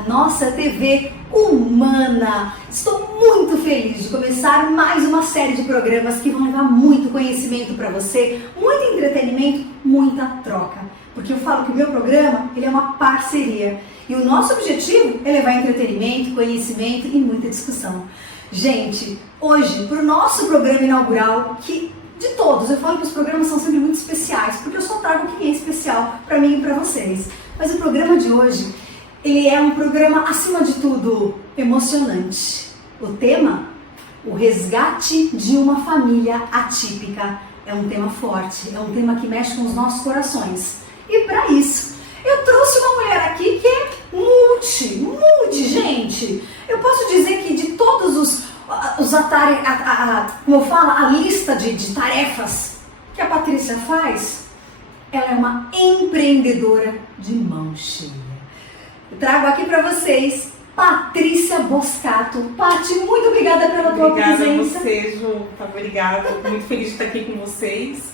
a nossa TV humana. Estou muito feliz de começar mais uma série de programas que vão levar muito conhecimento para você, muito entretenimento, muita troca. Porque eu falo que o meu programa, ele é uma parceria. E o nosso objetivo é levar entretenimento, conhecimento e muita discussão. Gente, hoje, para o nosso programa inaugural, que de todos, eu falo que os programas são sempre muito especiais, porque eu só trago quem é especial para mim e para vocês. Mas o programa de hoje, ele é um programa, acima de tudo, emocionante. O tema? O resgate de uma família atípica. É um tema forte, é um tema que mexe com os nossos corações. E para isso, eu trouxe uma mulher aqui que é multi, gente. Eu posso dizer que de todos os como eu falo, a lista de tarefas que a Patrícia faz, ela é uma empreendedora de mão cheia. Eu trago aqui para vocês Patrícia Boscato. Pati, muito obrigada pela tua presença. Obrigada a você, Ju. Obrigada. Muito feliz de estar aqui com vocês.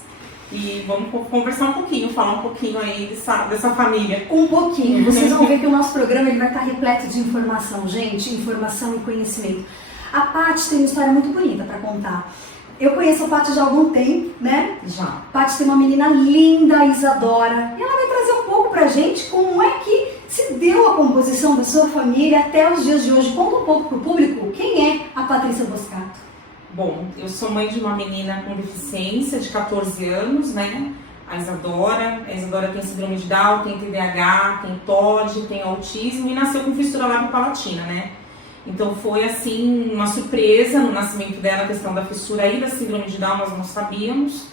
E vamos conversar um pouquinho, falar um pouquinho aí dessa família. Um pouquinho. Vocês vão ver que o nosso programa ele vai estar repleto de informação, gente. Informação e conhecimento. A Pati tem uma história muito bonita para contar. Eu conheço a Pati já há algum tempo, né? Já. A Pati tem uma menina linda, Isadora. E ela vai trazer um pouco pra gente como é que se deu a composição da sua família até os dias de hoje. Conta um pouco pro público quem é a Patrícia Boscato. Bom, eu sou mãe de uma menina com deficiência de 14 anos, né? A Isadora. A Isadora tem síndrome de Down, tem TDAH, tem TOD, tem autismo e nasceu com fissura lábio-palatina, né? Então foi assim uma surpresa no nascimento dela, a questão da fissura e da síndrome de Down, nós não sabíamos.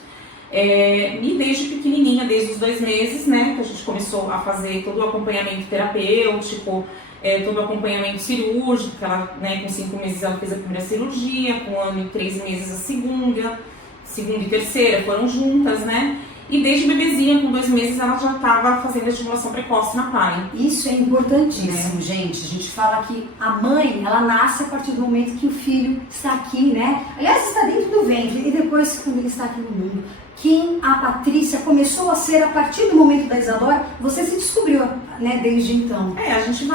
E desde pequenininha, desde os 2 meses, né, que a gente começou a fazer todo o acompanhamento terapêutico, todo o acompanhamento cirúrgico, que ela, né, com 5 meses ela fez a primeira cirurgia, com 1 ano e 3 meses a segunda e terceira foram juntas, né? E desde bebezinha, com 2 meses, ela já estava fazendo a estimulação precoce na PAI. Isso é importantíssimo, gente. A gente fala que a mãe, ela nasce a partir do momento que o filho está aqui, né? Aliás, está dentro do ventre e depois quando ele está aqui no mundo. Quem a Patrícia começou a ser a partir do momento da Isadora, você se descobriu, né, desde então. A gente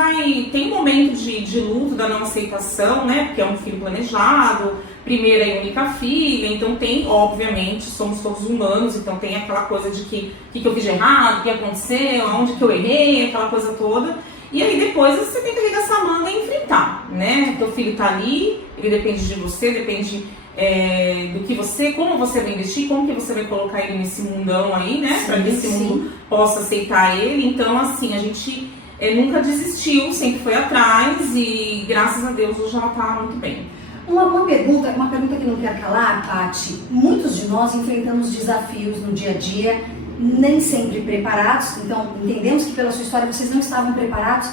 tem um momento de luto, da não aceitação, né? Porque é um filho planejado, primeira e única filha, então tem, obviamente, somos todos humanos, então tem aquela coisa de que eu fiz de errado, o que aconteceu, onde que eu errei, aquela coisa toda. E aí depois você tem que ligar essa manga e enfrentar, né? Teu filho tá ali, ele depende de você, depende do que como você vai investir, como que você vai colocar ele nesse mundão aí, né? Para que esse mundo possa aceitar ele. Então, assim, a gente nunca desistiu, sempre foi atrás e graças a Deus hoje ela tá muito bem. Uma pergunta que não quer calar, Pati. Muitos de nós enfrentamos desafios no dia a dia, nem sempre preparados. Então, entendemos que pela sua história vocês não estavam preparados.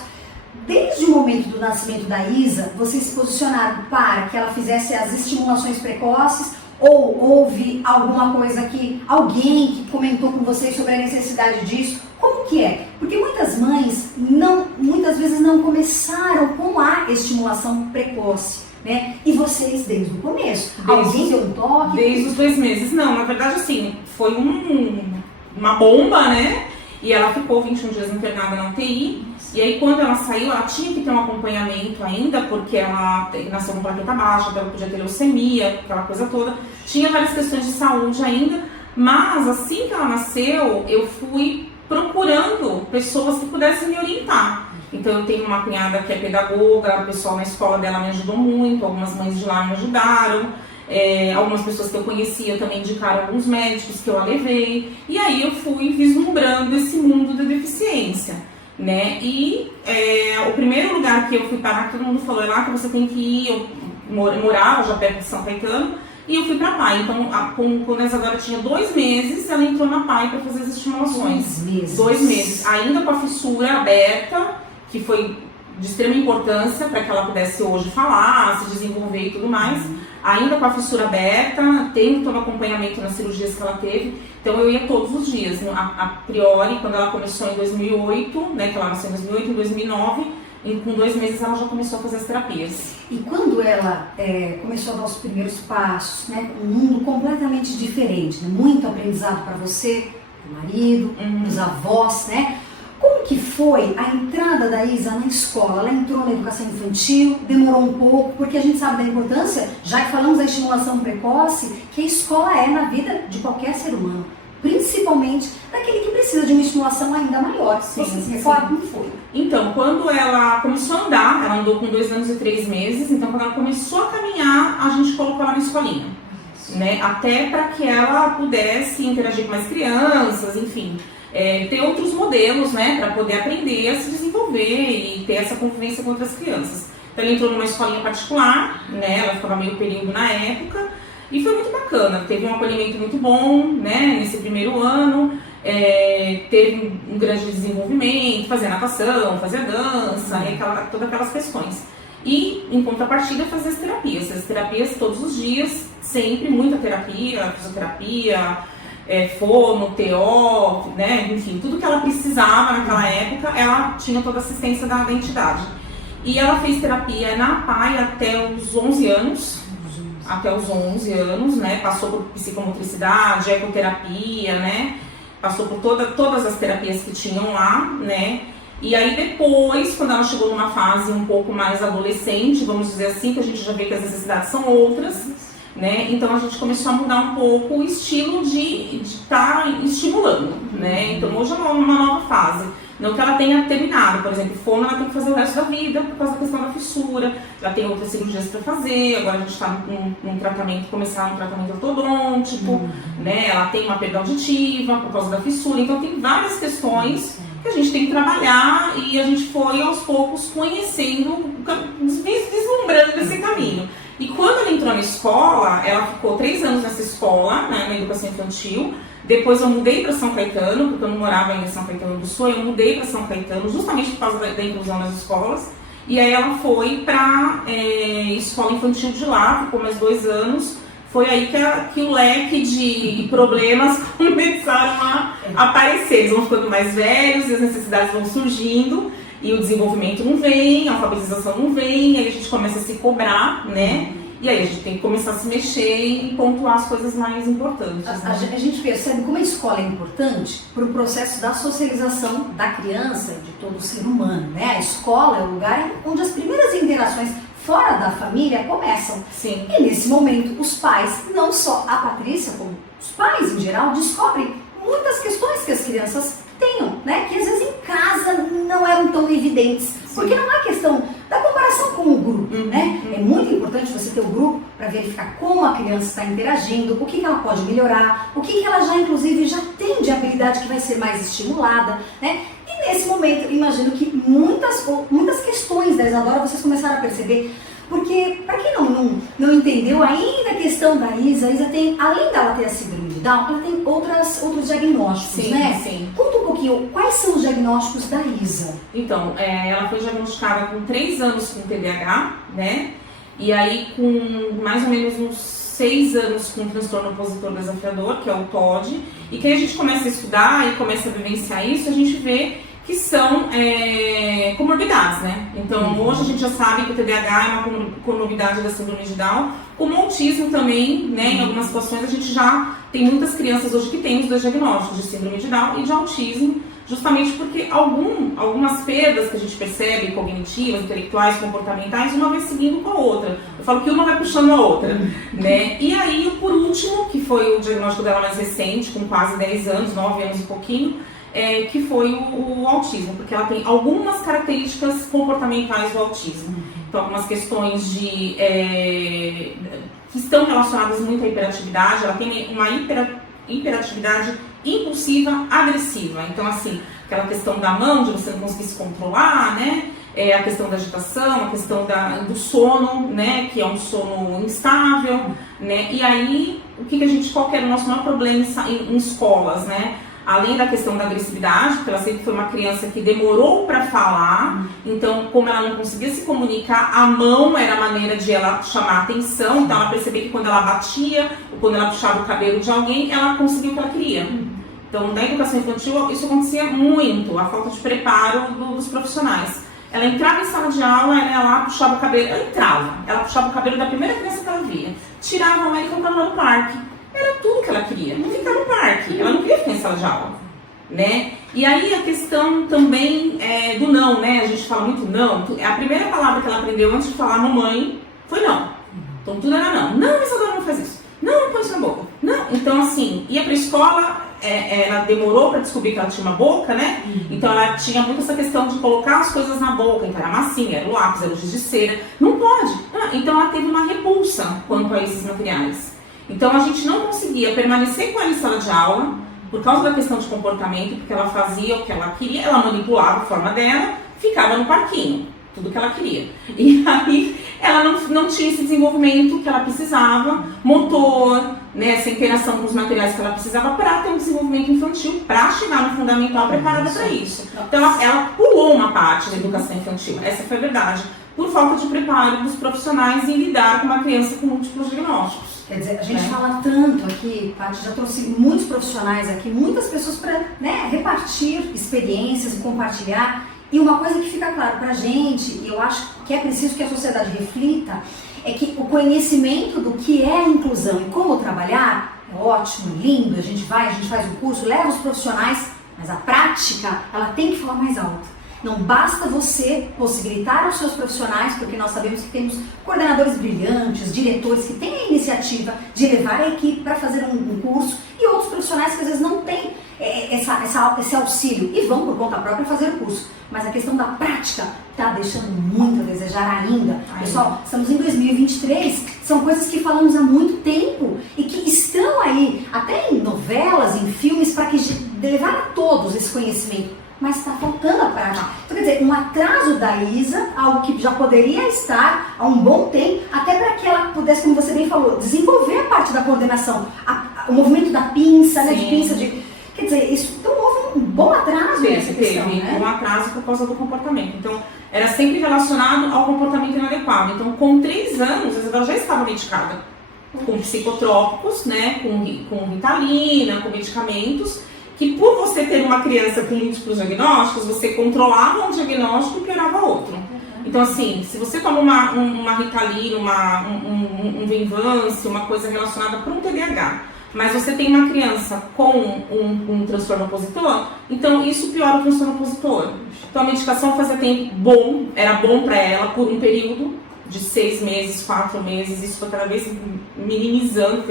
Desde o momento do nascimento da Isa, vocês se posicionaram para que ela fizesse as estimulações precoces ou houve alguma coisa alguém que comentou com vocês sobre a necessidade disso? Como que é? Porque muitas mães muitas vezes não começaram com a estimulação precoce, né? E vocês desde o começo. Alguém deu um toque? Desde os 2 meses. Não, na verdade assim, foi uma bomba, né? E ela ficou 21 dias internada na UTI. E aí quando ela saiu, ela tinha que ter um acompanhamento ainda, porque ela nasceu com plaqueta baixa, ela podia ter leucemia, aquela coisa toda. Tinha várias questões de saúde ainda, mas assim que ela nasceu, eu fui procurando pessoas que pudessem me orientar. Então eu tenho uma cunhada que é pedagoga, o pessoal na escola dela me ajudou muito, algumas mães de lá me ajudaram. Algumas pessoas que eu conhecia também indicaram alguns médicos que eu a levei. E aí eu fui vislumbrando esse mundo da deficiência, né? E o primeiro lugar que eu fui parar, que todo mundo falou, é lá que você tem que ir. Eu morava já perto de São Caetano e eu fui pra PAI. Então, quando a Isadora tinha 2 meses, ela entrou na PAI para fazer as estimulações. 2 meses. Ainda com a fissura aberta, que foi de extrema importância para que ela pudesse hoje falar, se desenvolver e tudo mais. Ainda com a fissura aberta, tendo todo o acompanhamento nas cirurgias que ela teve. Então eu ia todos os dias. A priori, quando ela começou em 2008, né, que ela nasceu em 2008, em 2009, com 2 meses ela já começou a fazer as terapias. E quando ela começou a dar os primeiros passos, né, um mundo completamente diferente, né, muito aprendizado para você, pro marido, os avós, né? Como que foi a entrada da Isa na escola? Ela entrou na educação infantil, demorou um pouco, porque a gente sabe da importância, já que falamos da estimulação precoce, que a escola é na vida de qualquer ser humano, principalmente daquele que precisa de uma estimulação ainda maior. Você fala como foi? Então, quando ela começou a andar, ela andou com 2 anos e 3 meses, então quando ela começou a caminhar, a gente colocou ela na escolinha, né? Até para que ela pudesse interagir com mais crianças, enfim. Ter outros modelos, né, para poder aprender a se desenvolver e ter essa convivência com outras crianças. Então ela entrou numa escolinha particular, né, ela ficava meio período na época, e foi muito bacana, teve um acolhimento muito bom, né, nesse primeiro ano, teve um grande desenvolvimento, fazia natação, fazia dança, todas aquelas questões. E, em contrapartida, fazia as terapias todos os dias, sempre muita terapia, fisioterapia, fono, TO, né, enfim, tudo que ela precisava naquela época, ela tinha toda a assistência da entidade. E ela fez terapia na PAI até os 11 anos, né, passou por psicomotricidade, ecoterapia, né, passou por todas as terapias que tinham lá, né, e aí depois, quando ela chegou numa fase um pouco mais adolescente, vamos dizer assim, que a gente já vê que as necessidades são outras, né? Então a gente começou a mudar um pouco o estilo de estar estimulando, né? Então hoje é uma nova fase. Não que ela tenha terminado, por exemplo, fono ela tem que fazer o resto da vida por causa da questão da fissura, ela tem outras cirurgias para fazer, agora a gente está num tratamento, começar um tratamento ortodôntico, né? Ela tem uma perda auditiva por causa da fissura, então tem várias questões que a gente tem que trabalhar e a gente foi aos poucos conhecendo, deslumbrando esse caminho. E quando ela entrou na escola, ela ficou 3 anos nessa escola, né, na educação infantil. Depois eu mudei para São Caetano, porque eu não morava ainda em São Caetano do Sul, eu mudei para São Caetano justamente por causa da inclusão nas escolas. E aí ela foi para escola infantil de lá, ficou mais 2 anos. Foi aí que o leque de problemas começaram a aparecer. Eles vão ficando mais velhos, as necessidades vão surgindo. E o desenvolvimento não vem, a alfabetização não vem, aí a gente começa a se cobrar, né? E aí a gente tem que começar a se mexer e pontuar as coisas mais importantes. A gente percebe como a escola é importante para o processo da socialização da criança, de todo ser humano, né? A escola é o lugar onde as primeiras interações fora da família começam. Sim. E nesse momento os pais, não só a Patrícia, como os pais em geral, descobrem muitas questões que as crianças tenham, né? Que às vezes em casa não eram tão evidentes. Sim. Porque não é questão da comparação com o grupo, né? É muito importante você ter o grupo para verificar como a criança está interagindo, o que ela pode melhorar, o que ela já, inclusive, já tem de habilidade que vai ser mais estimulada, né? E nesse momento, imagino que muitas questões da Isadora vocês começaram a perceber. Porque, para quem não entendeu ainda a questão da Isa, a Isa tem, além dela ter a síndrome de Down, ela tem outros diagnósticos, sim, né? Sim. Conta um pouquinho, quais são os diagnósticos da Isa? Então, ela foi diagnosticada com 3 anos com TDAH, né? E aí com mais ou menos uns 6 anos com transtorno opositor desafiador, que é o TOD. E que aí a gente começa a estudar e começa a vivenciar isso, a gente vê que são comorbidades, né? Então, hoje a gente já sabe que o TDAH é uma comorbidade da síndrome de Down, como o autismo também, né? Em algumas situações a gente já tem muitas crianças hoje que têm os 2 diagnósticos, de síndrome de Down e de autismo, justamente porque algumas perdas que a gente percebe, cognitivas, intelectuais, comportamentais, uma vai seguindo com a outra. Eu falo que uma vai puxando a outra, né? E aí, por último, que foi o diagnóstico dela mais recente, com quase 10 anos, 9 anos e pouquinho, que foi o autismo, porque ela tem algumas características comportamentais do autismo. Então, algumas questões que estão relacionadas muito à hiperatividade, ela tem uma hiperatividade impulsiva, agressiva. Então, assim, aquela questão da mão, de você não conseguir se controlar, né? A questão da agitação, a questão do sono, né? Que é um sono instável, né? E aí, qual que era o nosso maior problema em escolas, né? Além da questão da agressividade, porque ela sempre foi uma criança que demorou para falar, então como ela não conseguia se comunicar, a mão era a maneira de ela chamar a atenção, então ela percebia que quando ela batia, ou quando ela puxava o cabelo de alguém, ela conseguia o que ela queria. Então, na educação infantil, isso acontecia muito, a falta de preparo dos profissionais. Ela entrava em sala de aula, ela ia lá, puxava o cabelo, ela puxava o cabelo da primeira criança que ela via, tirava a mãe e colocava no parque. Era tudo que ela queria, não ficar no parque, ela não queria ficar em sala de aula. né? E aí a questão também do não, né? A gente fala muito não. A primeira palavra que ela aprendeu antes de falar mamãe foi não. Então tudo era não. Não, Isadora, não faz isso. Não põe isso na boca. Não. Então assim, ia pra escola, ela demorou para descobrir que ela tinha uma boca, né? Então ela tinha muito essa questão de colocar as coisas na boca. Então era a massinha, era o lápis, era o giz de cera. Não pode. Então ela teve uma repulsa quanto a esses materiais. Então a gente não conseguia permanecer com ela em sala de aula por causa da questão de comportamento, porque ela fazia o que ela queria, ela manipulava a forma dela, ficava no parquinho, tudo que ela queria. E aí ela não tinha esse desenvolvimento que ela precisava, motor, né, essa interação com os materiais que ela precisava para ter um desenvolvimento infantil, para chegar no fundamental preparada para isso. Então ela pulou uma parte da educação infantil, essa foi a verdade, por falta de preparo dos profissionais em lidar com uma criança com múltiplos diagnósticos. Quer dizer, a gente fala tanto aqui, Paty, já trouxe muitos profissionais aqui, muitas pessoas para, né, repartir experiências e compartilhar. E uma coisa que fica claro pra gente, e eu acho que é preciso que a sociedade reflita, é que o conhecimento do que é a inclusão e como trabalhar é ótimo, lindo, a gente faz um curso, leva os profissionais, mas a prática, ela tem que falar mais alto. Não basta você possibilitar aos seus profissionais, porque nós sabemos que temos coordenadores brilhantes, diretores que têm a iniciativa de levar a equipe para fazer um curso e outros profissionais que às vezes não têm esse auxílio e vão por conta própria fazer o curso. Mas a questão da prática está deixando muito a desejar ainda. Pessoal, estamos em 2023, são coisas que falamos há muito tempo e que estão aí, até em novelas, em filmes, para que levar a todos esse conhecimento. Mas está faltando a prática. Então, quer dizer, um atraso da Isa, algo que já poderia estar há um bom tempo, até para que ela pudesse, como você bem falou, desenvolver a parte da coordenação, o movimento da pinça, né, de pinça, quer dizer, isso, então houve um bom atraso nessa questão, né? Um atraso por causa do comportamento. Então, era sempre relacionado ao comportamento inadequado. Então, com 3 anos, ela já estava medicada com psicotrópicos, né, com Ritalina, com medicamentos, que por você ter uma criança com múltiplos diagnósticos, você controlava um diagnóstico e piorava outro. Então, assim, se você toma uma Ritalina, um Venvance, uma coisa relacionada para um TDAH, mas você tem uma criança com um transtorno opositor, então isso piora o transtorno opositor. Então a medicação fazia tempo bom, era bom para ela por um período de 6 meses, 4 meses, isso foi cada vez minimizando,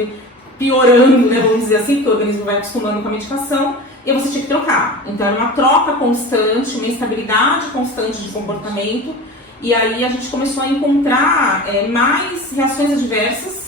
piorando, né, vamos dizer assim, porque o organismo vai acostumando com a medicação, e aí você tinha que trocar. Então era uma troca constante, uma instabilidade constante de comportamento, e aí a gente começou a encontrar mais reações adversas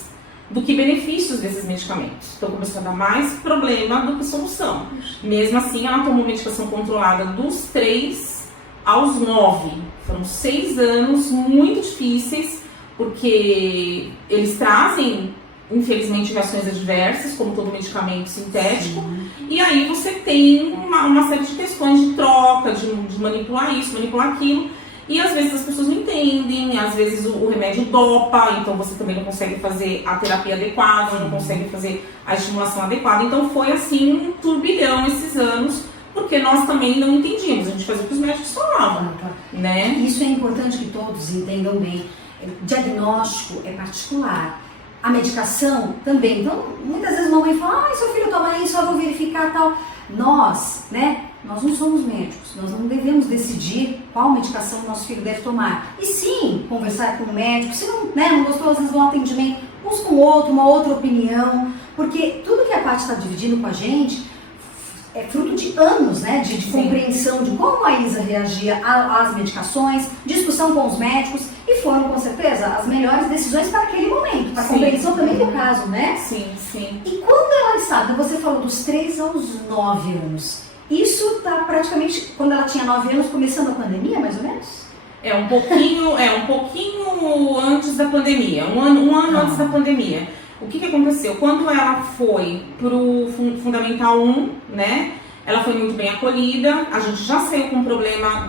do que benefícios desses medicamentos. Então começou a dar mais problema do que solução. Mesmo assim, ela tomou medicação controlada dos 3 aos 9. Foram 6 anos muito difíceis, porque eles trazem, infelizmente, reações adversas, como todo medicamento sintético. E aí você tem uma série de questões de troca, de manipular isso, manipular aquilo. E às vezes as pessoas não entendem, às vezes o remédio dopa, então você também não consegue fazer a terapia adequada, não consegue fazer a estimulação adequada. Então foi assim um turbilhão esses anos, porque nós também não entendíamos, a gente fazia o que os médicos falavam, né? Isso é importante que todos entendam bem. Diagnóstico é particular. A medicação também. Então, muitas vezes a mamãe fala, seu filho toma isso, eu vou verificar tal. Nós não somos médicos, nós não devemos decidir qual medicação o nosso filho deve tomar. E sim, conversar com o médico, se não gostou, às vezes vão ao atendimento, uns com o outro, uma outra opinião, porque tudo que a Paty está dividindo com a gente é fruto de anos, né, de compreensão de como a Isa reagia às medicações, discussão com os médicos, e foram, com certeza, as melhores decisões para aquele momento, para a compreensão também do caso, né? Sim, sim. E quando ela estava, você falou dos 3 aos 9 anos, isso está praticamente, quando ela tinha 9 anos, começando a pandemia, mais ou menos? Um pouquinho antes da pandemia, um ano antes da pandemia. O que aconteceu? Quando ela foi pro Fundamental 1, né, ela foi muito bem acolhida, a gente já saiu com um problema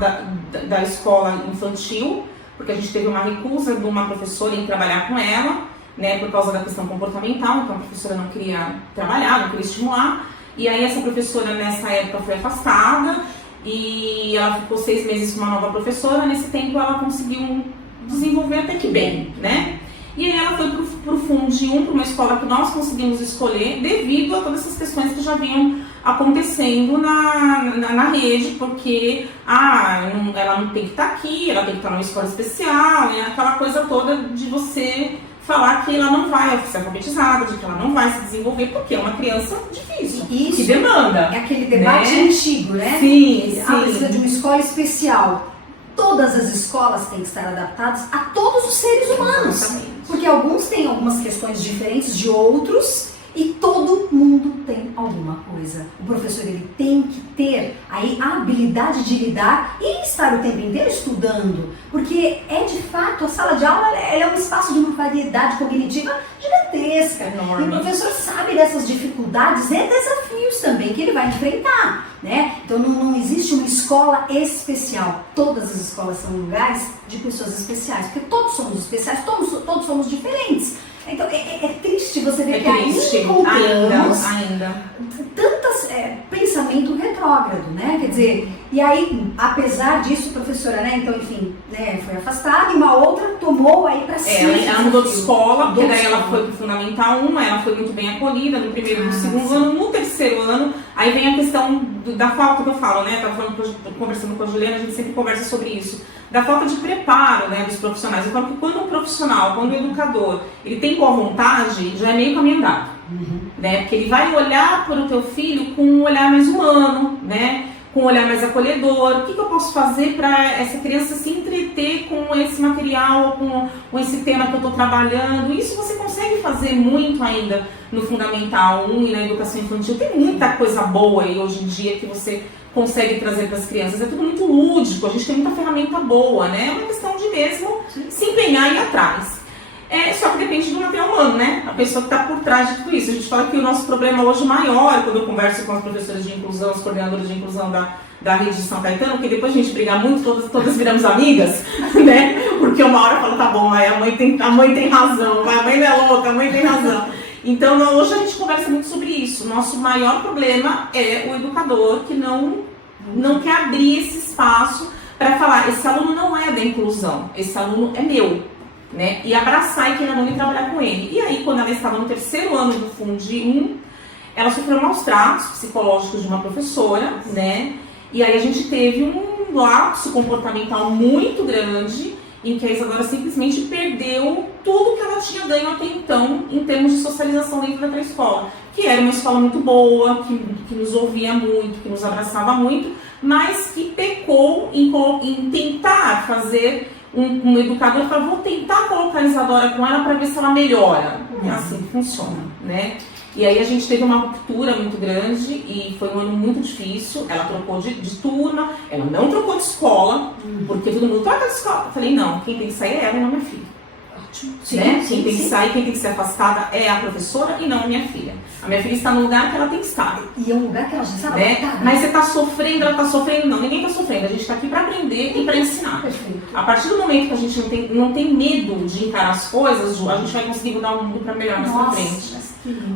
da escola infantil, porque a gente teve uma recusa de uma professora em trabalhar com ela, né, por causa da questão comportamental, então a professora não queria trabalhar, não queria estimular, e aí essa professora nessa época foi afastada, e ela ficou 6 meses com uma nova professora, nesse tempo ela conseguiu desenvolver até que bem, né? E aí ela foi pro Fundi 1, para uma escola que nós conseguimos escolher, devido a todas essas questões que já vinham acontecendo na rede, porque ela não tem que estar aqui, ela tem que estar numa escola especial, né? Aquela coisa toda de você falar que ela não vai ser alfabetizada, de que ela não vai se desenvolver, porque é uma criança difícil, que demanda. É aquele debate antigo, né? Sim. Precisa de uma escola especial. Todas as escolas têm que estar adaptadas a todos os seres humanos. Exatamente. Porque alguns têm algumas questões diferentes de outros e todo mundo tem alguma coisa. O professor ele tem que ter aí a habilidade de lidar e estar o tempo inteiro estudando. Porque é de fato, a sala de aula é um espaço de uma variedade cognitiva gigantesca. Enorme. E o professor sabe dessas dificuldades e desafios também que ele vai enfrentar, né? Então não existe uma escola especial. Todas as escolas são lugares de pessoas especiais, porque todos somos especiais, todos somos diferentes. Então é triste você ver que ainda encontramos tantas pensamento retrógrado, né? Quer dizer, e aí, apesar disso, professora, né? Então, enfim, né, foi afastada e uma outra tomou aí pra cima. Ela mudou de escola, porque daí ela foi pro Fundamental 1, ela foi muito bem acolhida no primeiro e no segundo ano, no terceiro ano, aí vem a questão da falta que eu falo, né? Tava conversando com a Juliana, a gente sempre conversa sobre isso, da falta de preparo, né, dos profissionais. Eu falo que quando um profissional, quando o educador, ele tem boa vontade, já é meio caminho andado, né? Porque ele vai olhar para o teu filho com um olhar mais humano, né? Com um olhar mais acolhedor. O que eu posso fazer para essa criança se entreter com esse material, com esse tema que eu estou trabalhando? Isso você consegue fazer muito ainda no Fundamental 1 e na educação infantil. Tem muita coisa boa aí hoje em dia que você consegue trazer para as crianças. É tudo muito lúdico, a gente tem muita ferramenta boa, né? É uma questão de mesmo se empenhar e ir atrás. Só que depende do material humano, né? A pessoa que está por trás de tudo isso. A gente fala que o nosso problema hoje maior, quando eu converso com as professoras de inclusão, os coordenadores de inclusão da rede de São Caetano, que depois a gente briga muito, todas viramos amigas, né? Porque uma hora fala, tá bom, a mãe tem razão, a mãe não é louca, a mãe tem razão. Então, hoje a gente conversa muito sobre isso. Nosso maior problema é o educador que não quer abrir esse espaço para falar, esse aluno não é da inclusão, esse aluno é meu, né? E abraçar e querer não ir trabalhar com ele. E aí, quando ela estava no terceiro ano do Fundi 1, ela sofreu maus tratos psicológicos de uma professora, né? E aí a gente teve um lapso comportamental muito grande, em que a Isadora simplesmente perdeu tudo que ela tinha ganho até então em termos de socialização dentro daquela escola, que era uma escola muito boa, que nos ouvia muito, que nos abraçava muito, mas que pecou em tentar fazer um educador para vou tentar colocar a Isadora com ela para ver se ela melhora. É assim que funciona, né? E aí a gente teve uma ruptura muito grande e foi um ano muito difícil. Ela trocou de turma, ela não trocou de escola, porque todo mundo troca de escola. Eu falei, não, quem tem que sair é ela e não minha filha. Sim, né? Sim, quem tem que sair, quem tem que ser afastada é a professora e não a minha filha. A minha filha está no lugar que ela tem que estar. E é um lugar que ela já sabe, né? Mas você está sofrendo, ela está sofrendo? Não, ninguém está sofrendo. A gente está aqui para aprender e para ensinar. Perfeito. A partir do momento que a gente não tem medo de encarar as coisas, a gente vai conseguir mudar o mundo para melhor mais pra frente.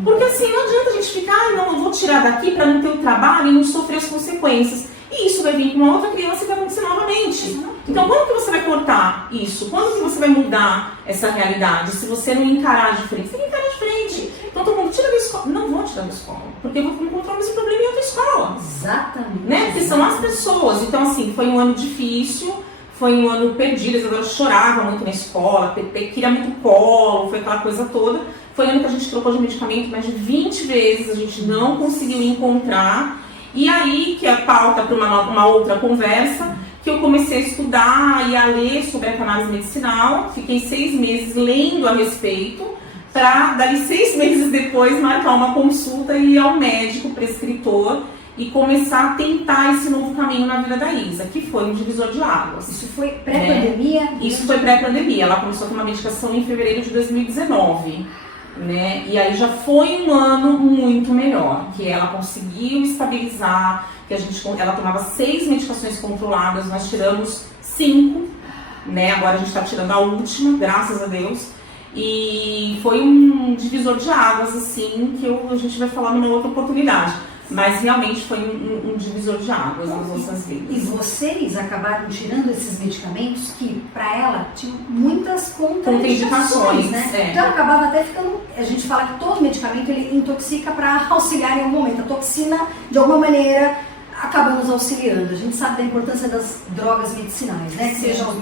Porque assim, não adianta a gente ficar, não, eu vou tirar daqui para não ter o trabalho e não sofrer as consequências. E isso vai vir com uma outra criança e vai acontecer novamente. Então, quando que você vai cortar isso? Quando que você vai mudar essa realidade? Se você não encarar de frente, você tem que encarar de frente. Então, todo mundo tira da escola. Não vou tirar da escola, porque eu vou encontrar esse problema em outra escola. Exatamente. Né? Porque são as pessoas. Então, assim, foi um ano difícil, foi um ano perdido. A Isadora chorava muito na escola, queria muito colo, foi aquela coisa toda. Foi um ano que a gente trocou de medicamento mais de 20 vezes, a gente não conseguiu encontrar. E aí que a pauta para uma outra conversa, que eu comecei a estudar e a ler sobre a cannabis medicinal. Fiquei 6 meses lendo a respeito, para dali 6 meses depois marcar uma consulta e ir ao médico prescritor e começar a tentar esse novo caminho na vida da Isa, que foi um divisor de águas. Isso foi pré-pandemia? Isso foi pré-pandemia. Ela começou a tomar medicação em fevereiro de 2019. Né? E aí já foi um ano muito melhor, que ela conseguiu estabilizar, que ela tomava 6 medicações controladas, nós tiramos 5, né? Agora a gente está tirando a última, graças a Deus, e foi um divisor de águas, assim, que a gente vai falar numa outra oportunidade. Mas realmente foi um divisor de águas nas nossas vidas. E vocês acabaram tirando esses medicamentos que, para ela, tinham muitas contraindicações, né? Então acabava até ficando... A gente fala que todo medicamento ele intoxica para auxiliar em algum momento. A toxina, de alguma maneira, acaba nos auxiliando. A gente sabe da importância das drogas medicinais, né? Que sejam os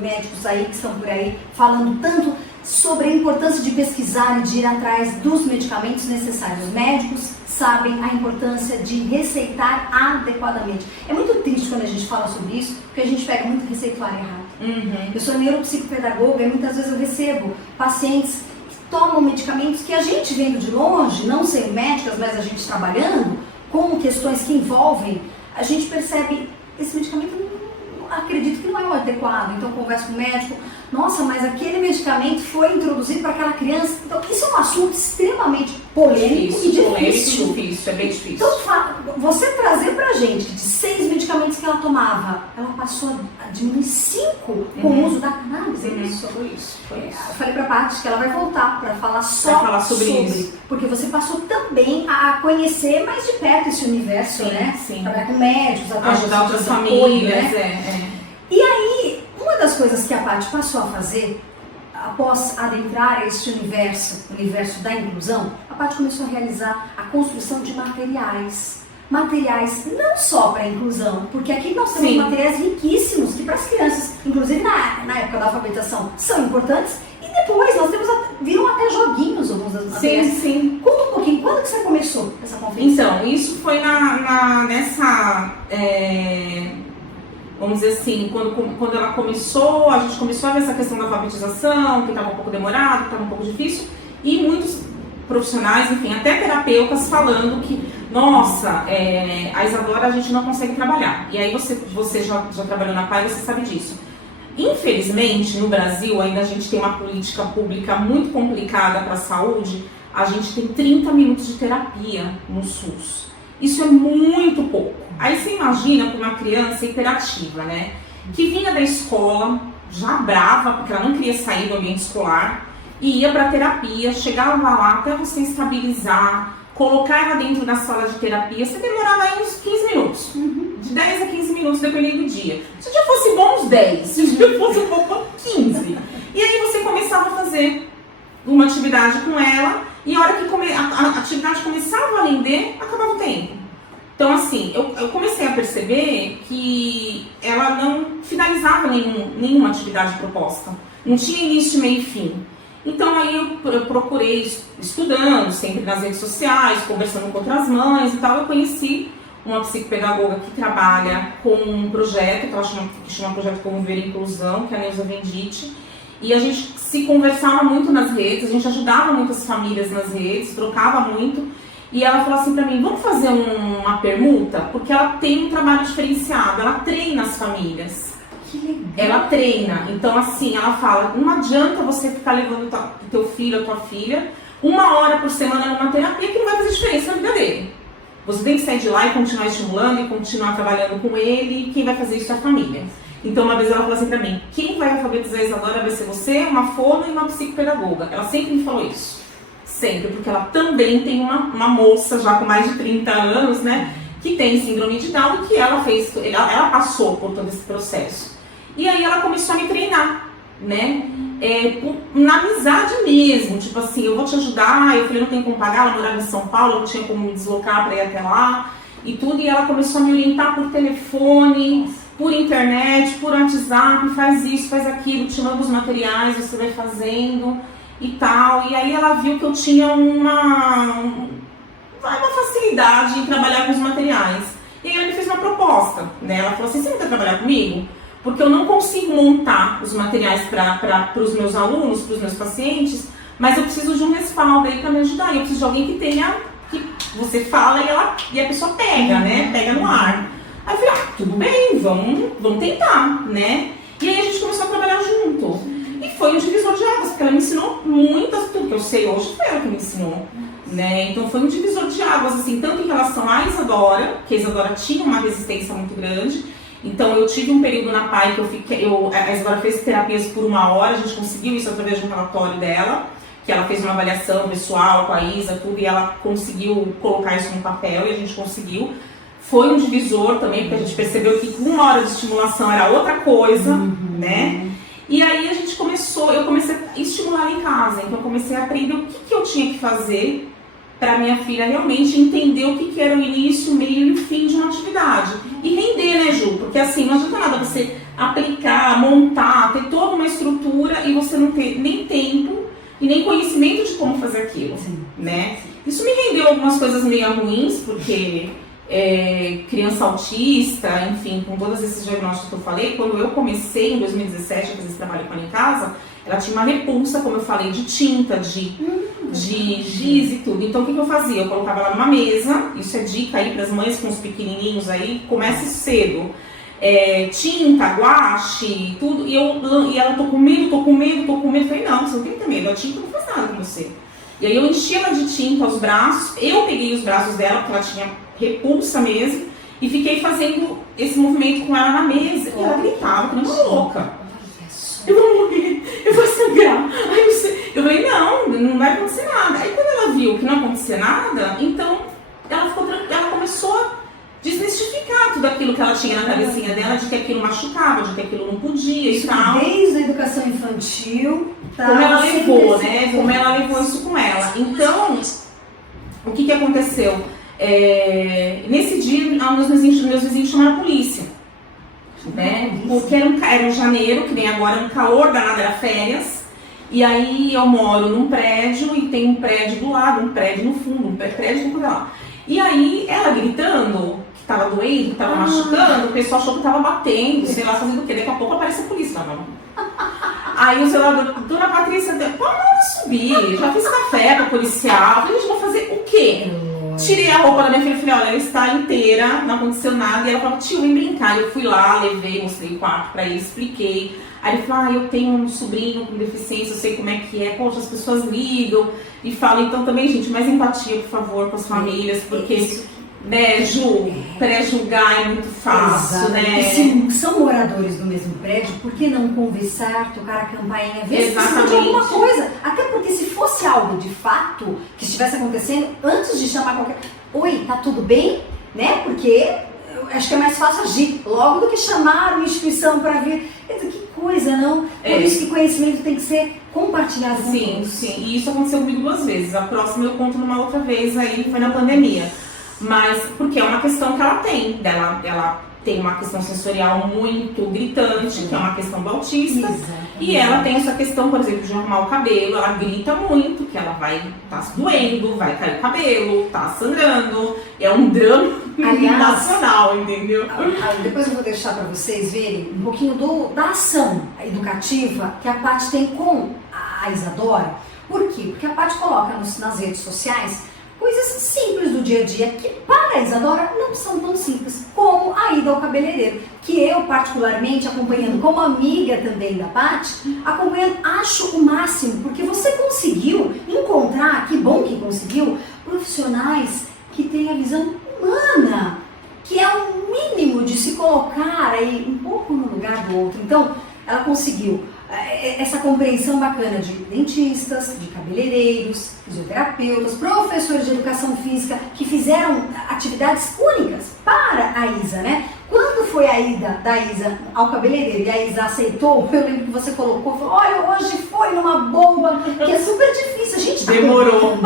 médicos aí que estão por aí falando tanto sobre a importância de pesquisar e de ir atrás dos medicamentos necessários. Os médicos sabem a importância de receitar adequadamente. É muito triste quando a gente fala sobre isso, porque a gente pega muito receituário errado. Eu sou neuropsicopedagoga e muitas vezes eu recebo pacientes que tomam medicamentos que a gente vendo de longe, não sendo médicas, mas a gente trabalhando com questões que envolvem, a gente percebe esse medicamento acredito que não é o adequado, então converso com o médico, nossa, mas aquele medicamento foi introduzido para aquela criança, então isso é um assunto extremamente polêmico e difícil. É bem difícil. Então, você trazer pra gente que de 6 medicamentos que ela tomava, ela passou a diminuir 5 com o uso da cannabis, é isso? Foi isso. Eu falei pra Paty que ela vai voltar para falar só sobre isso. Porque você passou também a conhecer mais de perto esse universo, né? Sim. Trabalhar com médicos, até ajudar outras famílias, né? E aí, uma das coisas que a Paty passou a fazer, após adentrar este universo da inclusão, a Paty começou a realizar a construção de materiais não só para a inclusão, porque aqui nós temos materiais riquíssimos que para as crianças, inclusive na época da alfabetização, são importantes, e depois nós temos, viram até joguinhos alguns dos materiais. Sim. Conta um pouquinho, quando que você começou essa confecção? Então, isso foi nessa... vamos dizer assim, quando ela começou, a gente começou a ver essa questão da alfabetização, que estava um pouco demorado, que estava um pouco difícil, e muitos profissionais, enfim, até terapeutas falando que, nossa, a Isadora a gente não consegue trabalhar. E aí você já trabalhou na PAI, você sabe disso. Infelizmente, no Brasil, ainda a gente tem uma política pública muito complicada para a saúde, a gente tem 30 minutos de terapia no SUS. Isso é muito pouco. Aí você imagina para uma criança hiperativa, né? Que vinha da escola, já brava, porque ela não queria sair do ambiente escolar, e ia para terapia, chegava lá até você estabilizar, colocar ela dentro da sala de terapia, você demorava aí uns 15 minutos. De 10 a 15 minutos, dependendo do dia. Se o dia fosse bom, uns 10. Se o dia fosse um pouco, 15. E aí você começava a fazer uma atividade com ela, e a hora que a atividade começava a render, acabava o tempo. Então, assim, eu comecei a perceber que ela não finalizava nenhuma atividade proposta. Não tinha início, meio e fim. Então, aí eu procurei, estudando, sempre nas redes sociais, conversando com outras mães e tal, eu conheci uma psicopedagoga que trabalha com um projeto, que chama Projeto Promover a Inclusão, que é a Neuza Venditti. E a gente se conversava muito nas redes, a gente ajudava muitas famílias nas redes, trocava muito. E ela falou assim pra mim, vamos fazer uma permuta? Porque ela tem um trabalho diferenciado, ela treina as famílias. Que legal. Ela treina, então assim, ela fala, não adianta você ficar levando o teu filho, a tua filha, 1 hora por semana numa terapia que não vai fazer diferença na vida dele. Você tem que sair de lá e continuar estimulando e continuar trabalhando com ele, e quem vai fazer isso é a família. Então uma vez ela falou assim pra mim, quem vai alfabetizar a Isadora vai ser você, uma fono e uma psicopedagoga. Ela sempre me falou isso. Sempre, porque ela também tem uma moça já com mais de 30 anos, né, que tem síndrome de Down e que ela passou por todo esse processo. E aí ela começou a me treinar, né, na amizade mesmo, tipo assim, eu vou te ajudar, eu falei, não tenho como pagar, ela morava em São Paulo, eu não tinha como me deslocar para ir até lá e tudo, e ela começou a me orientar por telefone, por internet, por WhatsApp, faz isso, faz aquilo, te manda os materiais, você vai fazendo e tal, e aí ela viu que eu tinha uma facilidade em trabalhar com os materiais, e aí ela me fez uma proposta, né, ela falou assim, você não quer trabalhar comigo? Porque eu não consigo montar os materiais para os meus alunos, para os meus pacientes, mas eu preciso de um respaldo aí para me ajudar, eu preciso de alguém que tenha, que você fala e a pessoa pega, né, pega no ar. Aí eu falei, tudo bem, vamos tentar, né, e aí a gente começou a trabalhar junto. E foi um divisor de águas, porque ela me ensinou muitas, tudo que eu sei hoje foi ela que me ensinou, né? Então foi um divisor de águas, assim, tanto em relação à Isadora, que a Isadora tinha uma resistência muito grande. Então eu tive um período na PAI que a Isadora fez terapias por 1 hora, a gente conseguiu isso através de um relatório dela, que ela fez uma avaliação pessoal com a Isa, tudo, e ela conseguiu colocar isso no papel, e a gente conseguiu. Foi um divisor também, porque a gente percebeu que 1 hora de estimulação era outra coisa, né? E aí eu comecei a estimular ela em casa, então eu comecei a aprender o que eu tinha que fazer para minha filha realmente entender o que era o início, o meio e o fim de uma atividade. E render, né, Ju? Porque assim, não adianta nada você aplicar, montar, ter toda uma estrutura e você não ter nem tempo e nem conhecimento de como fazer aquilo, né? Isso me rendeu algumas coisas meio ruins, porque criança autista, enfim, com todos esses diagnósticos que eu falei, quando eu comecei em 2017 a fazer esse trabalho com ela em casa, ela tinha uma repulsa, como eu falei, de tinta, de giz e tudo. Então o que eu fazia? Eu colocava ela numa mesa, isso é dica aí para as mães com os pequenininhos aí, comece cedo. Tinta, guache, tudo, e ela, tô com medo. Falei, não, você não tem que ter medo, a tinta não faz nada com você. E aí eu enchi ela de tinta os braços, eu peguei os braços dela, porque ela tinha repulsa mesmo, e fiquei fazendo esse movimento com ela na mesa, e ela gritava, que nem uma louca. Eu vou morrer, eu vou sangrar. Eu falei, não vai acontecer nada. Aí quando ela viu que não acontecia nada, então ela começou a desmistificar tudo aquilo que ela tinha na cabecinha dela, de que aquilo machucava, de que aquilo não podia e tal. Desde a educação infantil, tá? Como ela levou, né? Como ela levou isso com ela. Então, o que aconteceu? Nesse dia, meus vizinhos chamaram a polícia. Né? Porque era janeiro, que nem agora, um calor danado, era férias. E aí eu moro num prédio e tem um prédio do lado, um prédio no fundo, um prédio no lá. E aí ela gritando que tava doendo, que tava machucando, o pessoal achou que tava batendo, sei lá, fazendo o quê? Daqui a pouco aparece a polícia, Aí o zelador, dona Patrícia, pode subir, já fiz café pra policial. Eu falei, gente, vou fazer o quê? Tirei a roupa da minha filha e falei, olha, ela está inteira, não aconteceu nada. E ela falou, tio, vem brincar. Eu fui lá, levei, mostrei o quarto pra ele, expliquei. Aí ele falou, eu tenho um sobrinho com deficiência, eu sei como é que é. Poxa, as pessoas ligam e falam. Então também, gente, mais empatia, por favor, com as famílias, porque, né, pré-julgar é muito fácil, exato, né? E se são moradores do mesmo prédio, por que não conversar, tocar a campainha, ver se precisa de alguma coisa? Até porque se fosse algo de fato que estivesse acontecendo, antes de chamar qualquer... Oi, tá tudo bem? Né? Porque eu acho que é mais fácil agir logo do que chamar uma instituição para vir. Que coisa, não? Por isso que conhecimento tem que ser compartilhado com todos. Sim. E isso aconteceu comigo 2 vezes. A próxima eu conto numa outra vez, aí foi na pandemia. Mas porque é uma questão que ela tem. Ela tem uma questão sensorial muito gritante, que é uma questão do autista. Exatamente. E ela tem essa questão, por exemplo, de arrumar o cabelo. Ela grita muito, que ela vai doendo, vai cair o cabelo, tá sangrando. É um drama nacional, entendeu? Depois eu vou deixar para vocês verem um pouquinho da ação educativa que a Paty tem com a Isadora. Por quê? Porque a Paty coloca nas redes sociais coisas simples do dia a dia que para a Isadora não são tão simples, como a ida ao cabeleireiro, que eu particularmente, acompanhando como amiga também da Paty, acho o máximo, porque você conseguiu encontrar, que bom que conseguiu, profissionais que têm a visão humana, que é o mínimo de se colocar aí um pouco no lugar do outro. Então, ela conseguiu essa compreensão bacana de dentistas, de cabeleireiros, fisioterapeutas, professores de educação física que fizeram atividades únicas para a Isa, né? Quando foi a ida da Isa ao cabeleireiro e a Isa aceitou, eu lembro que você colocou, falou, olha, hoje foi numa bomba, que é super difícil, a gente tá demorou.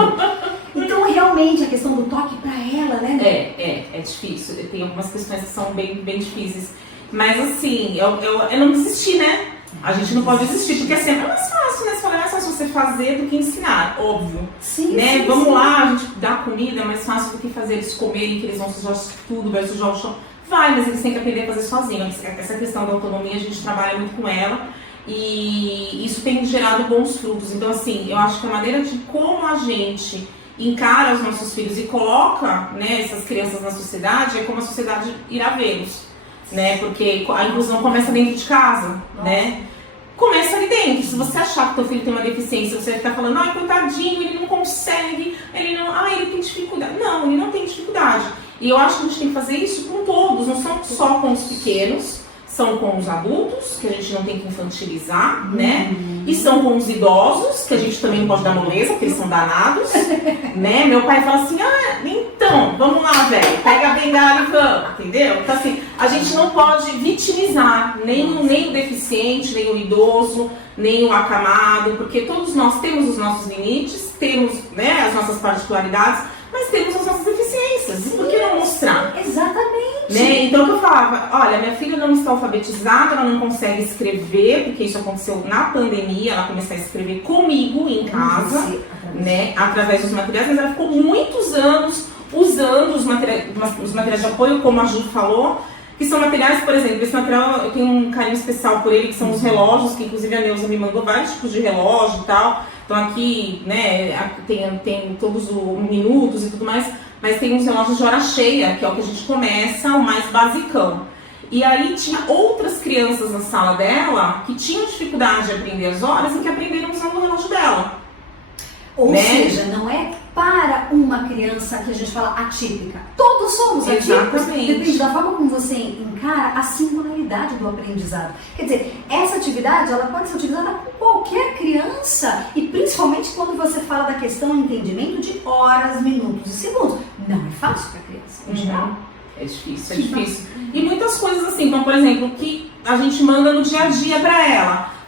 Então, realmente, a questão do toque para ela, né? É difícil, tem algumas questões que são bem difíceis, mas assim, eu não desisti, né? A gente não pode desistir, porque é sempre mais fácil, né? Você fala, é mais fácil você fazer do que ensinar, óbvio. Sim, né? Sim, Vamos sim. lá, a gente dá comida, é mais fácil do que fazer eles comerem, que eles vão sujar tudo, vai sujar o chão. Vai, mas eles têm que aprender a fazer sozinhos. Essa questão da autonomia, a gente trabalha muito com ela e isso tem gerado bons frutos. Então, assim, eu acho que a maneira de como a gente encara os nossos filhos e coloca, né, essas crianças na sociedade é como a sociedade irá vê-los. Né? Porque a inclusão começa dentro de casa, né? Começa ali dentro. Se você achar que teu filho tem uma deficiência, você vai ficar falando, ai, coitadinho, ele não consegue, ele tem dificuldade. Não, ele não tem dificuldade. E eu acho que a gente tem que fazer isso com todos, não só com os pequenos, são com os adultos, que a gente não tem que infantilizar, né? E são com os idosos, que a gente também não pode dar moleza, porque eles são danados, né? Meu pai fala assim, então, vamos lá, velho, pega a bengala e vamos, entendeu? Então assim, a gente não pode vitimizar nem o deficiente, nem o idoso, nem o acamado, porque todos nós temos os nossos limites, temos, né, as nossas particularidades, mas temos as nossas deficiências. E por que não mostrar? Exatamente. Né? Então eu falava, olha, minha filha não está alfabetizada, ela não consegue escrever, porque isso aconteceu na pandemia, ela começou a escrever comigo em casa, né, através dos materiais, mas ela ficou muitos anos usando os materiais de apoio, como a Ju falou, que são materiais, por exemplo, esse material eu tenho um carinho especial por ele, que são os relógios, que inclusive a Neuza me mandou vários tipos de relógio e tal. Então aqui, né, tem todos os minutos e tudo mais, mas tem uns relógios de hora cheia, que é o que a gente começa, o mais basicão. E aí tinha outras crianças na sala dela que tinham dificuldade de aprender as horas e que aprenderam usando o relógio dela. Ou né? seja, não é para uma criança que a gente fala atípica. Todos somos atípicos. Depende da forma como você encara a singularidade do aprendizado. Quer dizer, essa atividade ela pode ser utilizada com qualquer criança e principalmente quando você fala da questão entendimento de horas, minutos e segundos. Não é fácil para a criança, em geral. É difícil, é difícil. E muitas coisas assim, como por exemplo, que a gente manda no dia a dia para ela.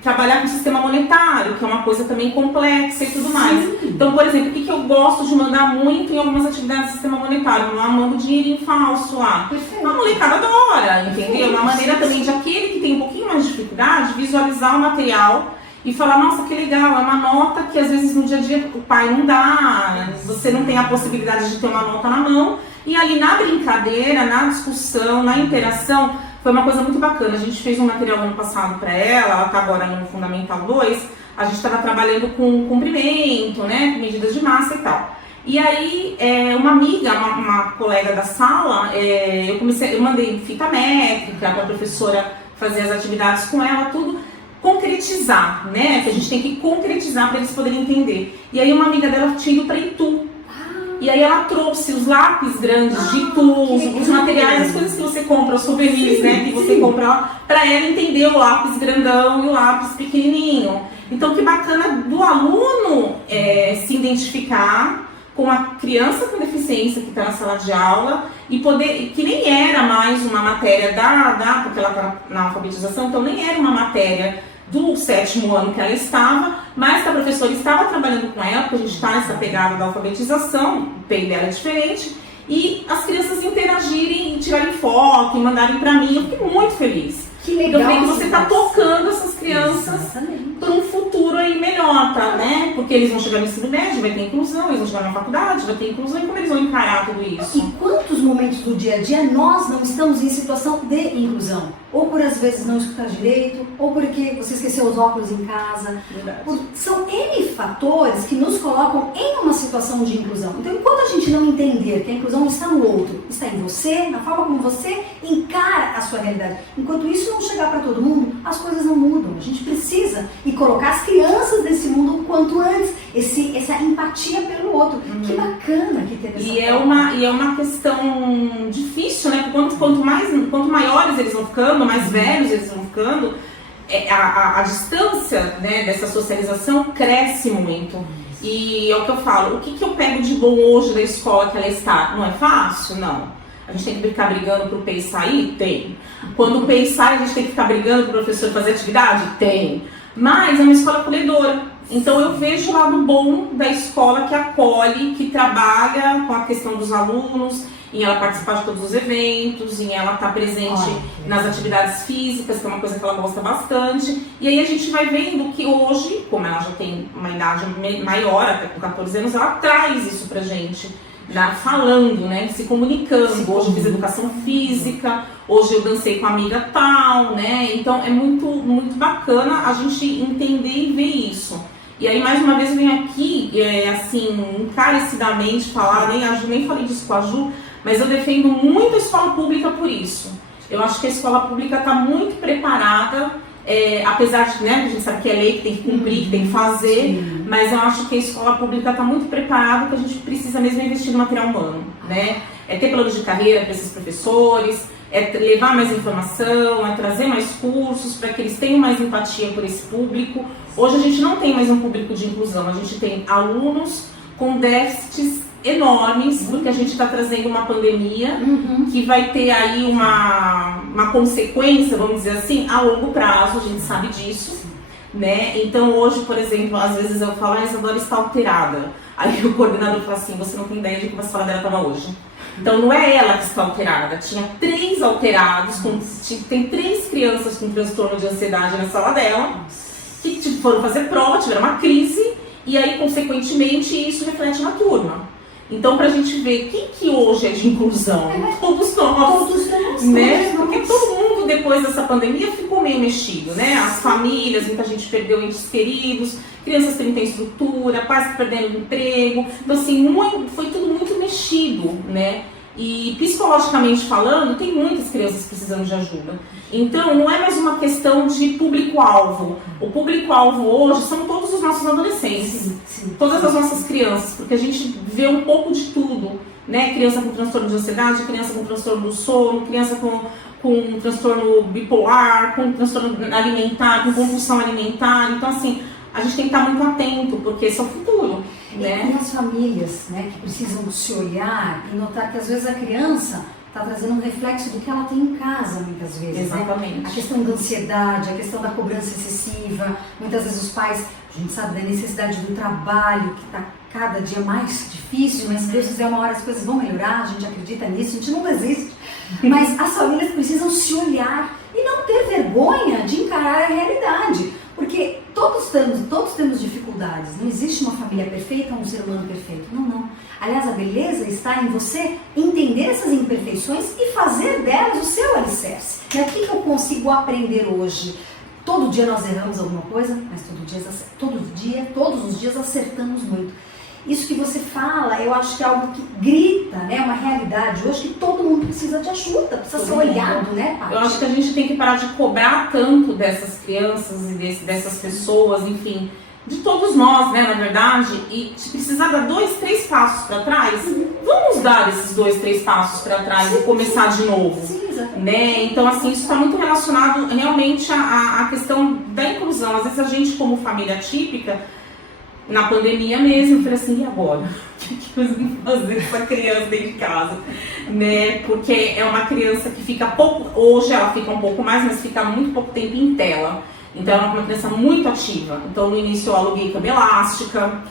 Trabalhar com o sistema monetário, que é uma coisa também complexa e tudo mais. Então, por exemplo, o que eu gosto de mandar muito em algumas atividades do sistema monetário? Lá mando dinheirinho falso lá. A molecada adora, entendeu? Uma maneira também de aquele que tem um pouquinho mais de dificuldade, visualizar o material e falar, nossa, que legal, é uma nota que às vezes no dia a dia o pai não dá, você não tem a possibilidade de ter uma nota na mão. E ali na brincadeira, na discussão, na interação, foi uma coisa muito bacana. A gente fez um material ano passado para ela está agora no Fundamental 2, a gente estava trabalhando com comprimento, né, com medidas de massa e tal. E aí, uma amiga, uma colega da sala, eu mandei fita métrica para a professora fazer as atividades com ela, tudo, concretizar, né, que a gente tem que concretizar para eles poderem entender. E aí uma amiga dela tinha ido para Itu. E aí ela trouxe os lápis grandes de Itu, os materiais, as coisas que você compra, os souvenirs, né, que você compra lá, para ela entender o lápis grandão e o lápis pequenininho. Então que bacana do aluno se identificar com a criança com deficiência que está na sala de aula e poder, que nem era mais uma matéria porque ela está na alfabetização, então nem era uma matéria do 7º ano que ela estava, mas que a professora estava trabalhando com ela, porque a gente está nessa pegada da alfabetização, o PEI dela é diferente, e as crianças interagirem, tirarem foto, e mandarem para mim, eu fiquei muito feliz. Que legal. Eu vejo que você está tocando essas crianças para um futuro aí melhor, tá, né? Porque eles vão chegar no ensino médio, vai ter inclusão, eles vão chegar na faculdade, vai ter inclusão, e como eles vão encarar tudo isso? E quantos momentos do dia a dia nós não estamos em situação de inclusão? Ou por às vezes não escutar direito, ou porque você esqueceu os óculos em casa. São N fatores que nos colocam em uma situação de inclusão. Então, enquanto a gente não entender que a inclusão está no outro, está em você, na forma como você encara a sua realidade, enquanto isso não chegar para todo mundo, as coisas não mudam. A gente precisa colocar as crianças desse mundo o quanto antes, essa empatia pelo outro. Que bacana que teve essa forma. E é uma questão difícil, né? Porque quanto maiores eles vão ficando, mais velhos eles vão ficando, a distância, né, dessa socialização cresce muito. E é o que eu falo, o que eu pego de bom hoje da escola que ela está? Não é fácil? Não. A gente tem que ficar brigando pro PEI sair? Tem. Quando o PEI sai, a gente tem que ficar brigando pro professor fazer atividade? Tem. Mas é uma escola acolhedora. Então eu vejo o lado bom da escola que acolhe, que trabalha com a questão dos alunos, em ela participar de todos os eventos, em ela estar presente nas atividades físicas, que é uma coisa que ela gosta bastante. E aí a gente vai vendo que hoje, como ela já tem uma idade maior, até com 14 anos, ela traz isso pra gente, falando, né, se comunicando. Hoje eu fiz educação física, hoje eu dancei com a amiga tal, né? Então é muito, muito bacana a gente entender e ver isso. E aí, mais uma vez, eu venho aqui, assim, encarecidamente falar, nem falei disso com a Ju, mas eu defendo muito a escola pública por isso. Eu acho que a escola pública está muito preparada, apesar de, né, a gente sabe que é lei, que tem que cumprir, que tem que fazer, mas eu acho que a escola pública está muito preparada, que a gente precisa mesmo investir no material humano, né? Ter planos de carreira para esses professores, é levar mais informação, é trazer mais cursos para que eles tenham mais empatia por esse público. Hoje a gente não tem mais um público de inclusão, a gente tem alunos com déficits enormes, porque a gente está trazendo uma pandemia que vai ter aí uma consequência, vamos dizer assim, a longo prazo, a gente sabe disso, né? Então hoje, por exemplo, às vezes eu falo, a Isadora está alterada. Aí o coordenador fala assim, você não tem ideia de como a sala dela estava hoje. Então não é ela que está alterada, tinha 3 alterados, tem 3 crianças com transtorno de ansiedade na sala dela, que foram fazer prova, tiveram uma crise, e aí consequentemente isso reflete na turma. Então, pra gente ver quem que hoje é de inclusão, todos nós, né? Porque todo mundo, depois dessa pandemia, ficou meio mexido, né? As famílias, muita gente perdeu entes queridos, crianças que não têm estrutura, pais que perderam o emprego. Então, assim, foi tudo muito mexido, né? E psicologicamente falando, tem muitas crianças precisando de ajuda. Então, não é mais uma questão de público-alvo. O público-alvo hoje são todos os nossos adolescentes, todas as nossas crianças, porque a gente vê um pouco de tudo, né? Criança com transtorno de ansiedade, criança com transtorno do sono, criança com transtorno bipolar, com transtorno alimentar, com compulsão alimentar. Então, assim, a gente tem que estar muito atento, porque esse é o futuro. Né? E as famílias, né, que precisam se olhar e notar que às vezes a criança está trazendo um reflexo do que ela tem em casa, muitas vezes. Exatamente. Né? A questão da ansiedade, a questão da cobrança excessiva, muitas vezes os pais, a gente sabe da necessidade do trabalho, que está cada dia mais difícil, mas se Deus quiser uma hora as coisas vão melhorar, a gente acredita nisso, a gente não desiste. Mas as famílias precisam se olhar e não ter vergonha de encarar a realidade. Porque todos temos dificuldades, não existe uma família perfeita ou um ser humano perfeito, não. Aliás, a beleza está em você entender essas imperfeições e fazer delas o seu alicerce. E o que eu consigo aprender hoje? Todo dia nós erramos alguma coisa, mas todos os dias acertamos muito. Isso que você fala, eu acho que é algo que grita, né? Uma realidade hoje que todo mundo precisa de ajuda, precisa ser olhado, né, Paty? Eu acho que a gente tem que parar de cobrar tanto dessas crianças e dessas pessoas, enfim, de todos nós, né, na verdade, e se precisar dar 2, 3 passos para trás, vamos dar esses 2, 3 passos para trás e começar de novo. Sim, exatamente. Né? Então, assim, isso está muito relacionado realmente à questão da inclusão. Às vezes a gente, como família típica, na pandemia mesmo, eu falei assim, e agora? O que nós vamos fazer com essa criança dentro de casa? Né? Porque é uma criança que fica pouco, hoje ela fica um pouco mais, mas fica muito pouco tempo em tela. Então ela é uma criança muito ativa. Então no início eu aluguei cama elástica,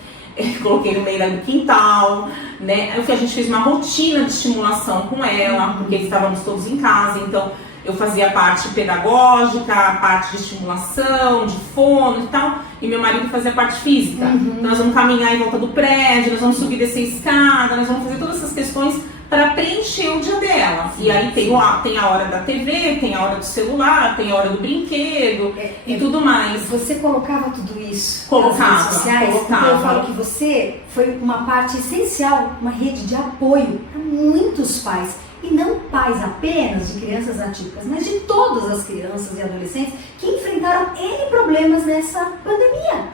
coloquei no meio do quintal, né? Aí a gente fez uma rotina de estimulação com ela, porque estávamos todos em casa, então eu fazia a parte pedagógica, a parte de estimulação, de fono e tal, e meu marido fazia a parte física. Então, nós vamos caminhar em volta do prédio, nós vamos subir e descer a escada, nós vamos fazer todas essas questões para preencher o dia dela. E aí tem a hora da TV, tem a hora do celular, tem a hora do brinquedo e tudo mais. Você colocava tudo isso Colocava, nas redes sociais? colocava. Então eu falo que você foi uma parte essencial, uma rede de apoio para muitos pais. E não pais apenas de crianças atípicas, mas de todas as crianças e adolescentes que enfrentaram N problemas nessa pandemia.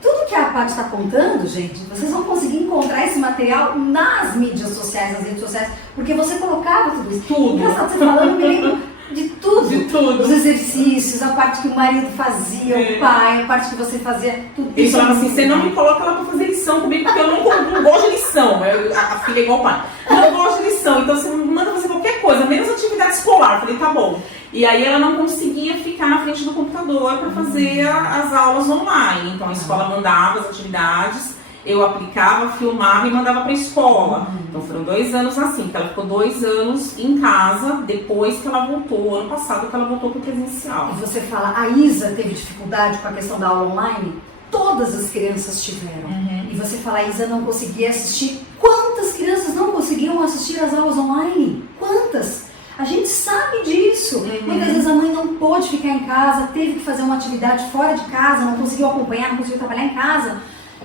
Tudo que a Paty está contando, gente, vocês vão conseguir encontrar esse material nas mídias sociais, nas redes sociais, porque você colocava tudo isso. Tudo. Engraçado, você falando, eu me lembro de tudo. De tudo. Os exercícios, a parte que o marido fazia, o pai, a parte que você fazia, tudo. Ele falava assim, você não me coloca lá pra fazer lição comigo, porque eu não gosto de lição. A filha é igual o pai. Eu não gosto de lição, então você manda fazer qualquer coisa, menos atividade escolar. Eu falei, tá bom. E aí ela não conseguia ficar na frente do computador para fazer as aulas online. Então a escola mandava as atividades, eu aplicava, filmava e mandava para a escola. Então foram 2 anos assim, que ela ficou 2 anos em casa, depois que ela voltou, ano passado que ela voltou para o presencial. E você fala, a Isa teve dificuldade com a questão da aula online? Todas as crianças tiveram. E você fala, a Isa não conseguia assistir. Quantas crianças não conseguiam assistir as aulas online? Quantas? A gente sabe disso. Muitas vezes a mãe não pôde ficar em casa, teve que fazer uma atividade fora de casa, não conseguiu acompanhar, não conseguiu trabalhar em casa.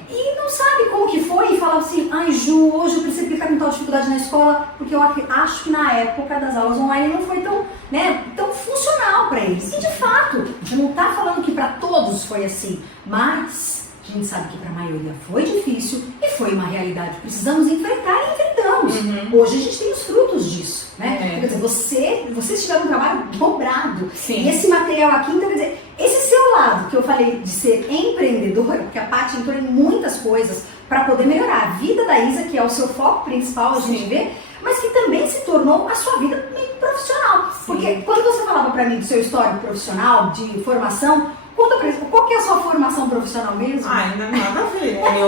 E não sabe como que foi e fala assim, ai Ju, hoje eu percebi que tá com tal dificuldade na escola, porque eu acho que na época das aulas online não foi tão, né, tão funcional para eles. E de fato, a gente não tá falando que para todos foi assim, mas a gente sabe que para a maioria foi difícil e foi uma realidade. Precisamos enfrentar e enfrentamos. anos. Hoje a gente tem os frutos disso, né? Quer dizer, vocês tiveram um trabalho dobrado. Sim. E esse material aqui, então, quer dizer, esse seu lado que eu falei de ser empreendedora, porque a Paty entrou em muitas coisas para poder melhorar a vida da Isa, que é o seu foco principal, a gente vê, mas que também se tornou a sua vida meio profissional. Sim. Porque quando você falava para mim do seu histórico profissional, de formação, conta pra isso, qual que é a sua formação profissional mesmo? Ainda nada a ver, né?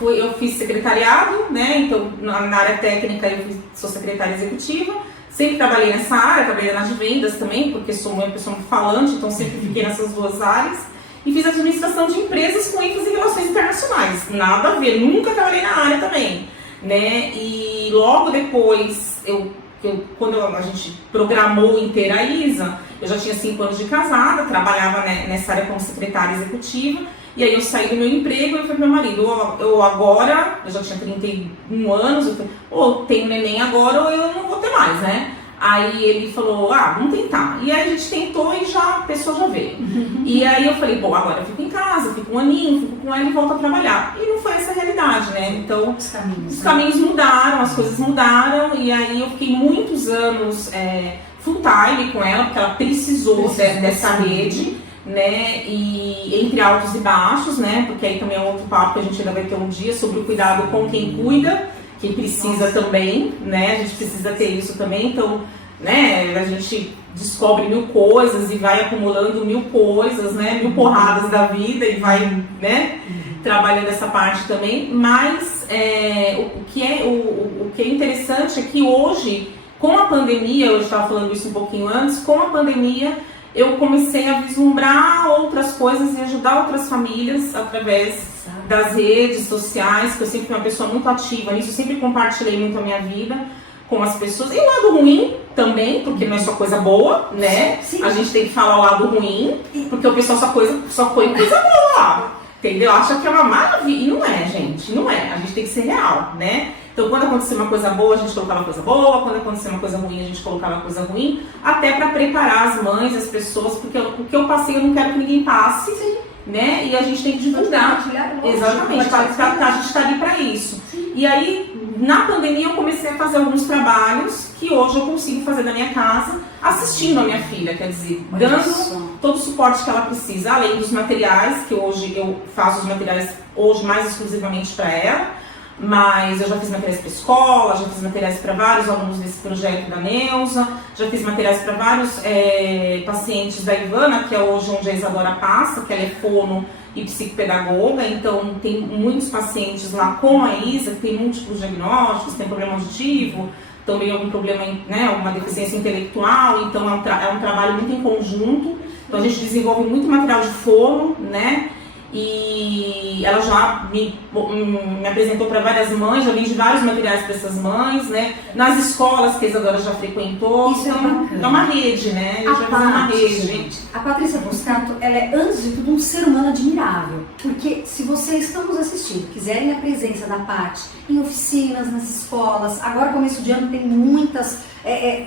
Eu fiz secretariado, né? Então, na área técnica eu sou secretária executiva. Sempre trabalhei nessa área, trabalhei nas vendas também, porque sou uma pessoa muito falante, então sempre fiquei nessas duas áreas. E fiz administração de empresas com ênfase em relações internacionais. Nada a ver, nunca trabalhei na área também, né? E logo depois, quando a gente programou inteira a Isa, eu já tinha 5 anos de casada, trabalhava nessa área como secretária executiva, e aí eu saí do meu emprego e falei pro meu marido, eu já tinha 31 anos, ou tenho neném agora ou eu não vou ter mais, né? Aí ele falou, vamos tentar. E aí a gente tentou e a pessoa já veio. E aí eu falei, bom, agora eu fico em casa, fico um aninho, fico com ela e volto a trabalhar. E não foi essa a realidade, né? Então, os caminhos mudaram, as coisas mudaram, e aí eu fiquei muitos anos full time com ela, porque ela precisou dessa rede, né? E entre altos e baixos, né? Porque aí também é outro papo que a gente ainda vai ter um dia sobre o cuidado com quem cuida. Que precisa também, né? A gente precisa ter isso também, então, né? A gente descobre 1000 coisas e vai acumulando 1000 coisas, né? 1000 porradas da vida e vai, né? Trabalhando essa parte também. Mas o que é interessante é que hoje, com a pandemia, eu estava falando isso um pouquinho antes, com a pandemia eu comecei a vislumbrar outras coisas e ajudar outras famílias através das redes sociais, que eu sempre fui uma pessoa muito ativa nisso, eu sempre compartilhei muito a minha vida com as pessoas. E o lado ruim também, porque não é só coisa boa, né? Sim. A gente tem que falar o lado ruim, porque o pessoal só põe coisa boa, entendeu? Acha que é uma maravilha, e não é, gente, não é. A gente tem que ser real, né? Então, quando acontecia uma coisa boa, a gente colocava coisa boa, quando acontecia uma coisa ruim, a gente colocava coisa ruim, até para preparar as mães, as pessoas, porque o que eu passei, eu não quero que ninguém passe, né? E a gente tem que divulgar. Exatamente, a gente está ali para isso. Sim. E aí, na pandemia, eu comecei a fazer alguns trabalhos que hoje eu consigo fazer da minha casa, assistindo a minha filha, quer dizer, dando todo o suporte que ela precisa, além dos materiais, que hoje eu faço os materiais hoje mais exclusivamente para ela. Mas eu já fiz materiais para escola, já fiz materiais para vários alunos desse projeto da Neuza, já fiz materiais para vários pacientes da Ivana, que é hoje onde a Isadora passa, que ela é fono e psicopedagoga, então tem muitos pacientes lá com a Isa, que tem múltiplos diagnósticos, tem problema auditivo, também algum problema, né, alguma deficiência intelectual, então é um trabalho muito em conjunto, então a gente desenvolve muito material de fono, né? E ela já me apresentou para várias mães, já vendi vários materiais para essas mães, né? Nas escolas que a Isadora já frequentou. Isso então, é uma rede, né? Uma rede. A Patrícia Boscato, ela é, antes de tudo, um ser humano admirável. Porque se vocês estão nos assistindo, quiserem a presença da Paty em oficinas, nas escolas, agora começo de ano tem muitas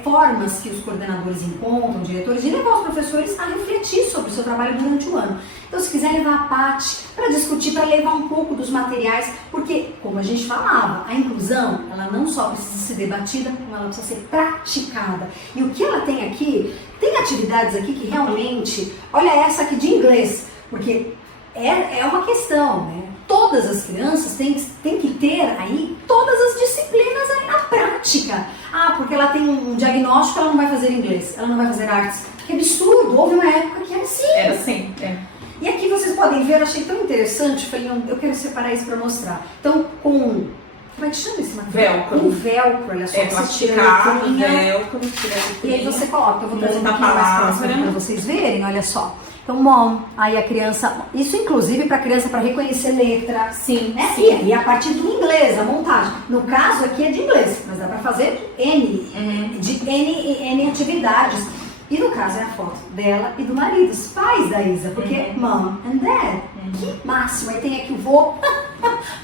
formas que os coordenadores encontram, diretores, de levar os professores a refletir sobre o seu trabalho durante o ano. Então, se quiser levar a Paty para discutir, para levar um pouco dos materiais, porque, como a gente falava, a inclusão, ela não só precisa ser debatida, como ela precisa ser praticada. E o que ela tem aqui, tem atividades aqui que realmente, olha essa aqui de inglês, porque é uma questão, né? Todas as crianças têm que ter aí todas as disciplinas aí na prática. Porque ela tem um diagnóstico, ela não vai fazer inglês, ela não vai fazer artes. Que absurdo, houve uma época que era assim. Era assim, E aqui vocês podem ver, eu achei tão interessante, falei, eu quero separar isso para mostrar. Então, como é que chama esse material? Velcro. Com velcro, olha só. Plasticado, velcro. E aí você coloca, eu vou trazer um pouquinho mais próximo para vocês verem, olha só. Então, mom, aí a criança, isso inclusive para a criança para reconhecer letra. Sim, né? sim. E a partir do inglês, a montagem. No caso aqui é de inglês, mas dá para fazer N atividades. E no caso é a foto dela e do marido, os pais da Isa, porque mom and dad, que máximo. Aí tem aqui o vô,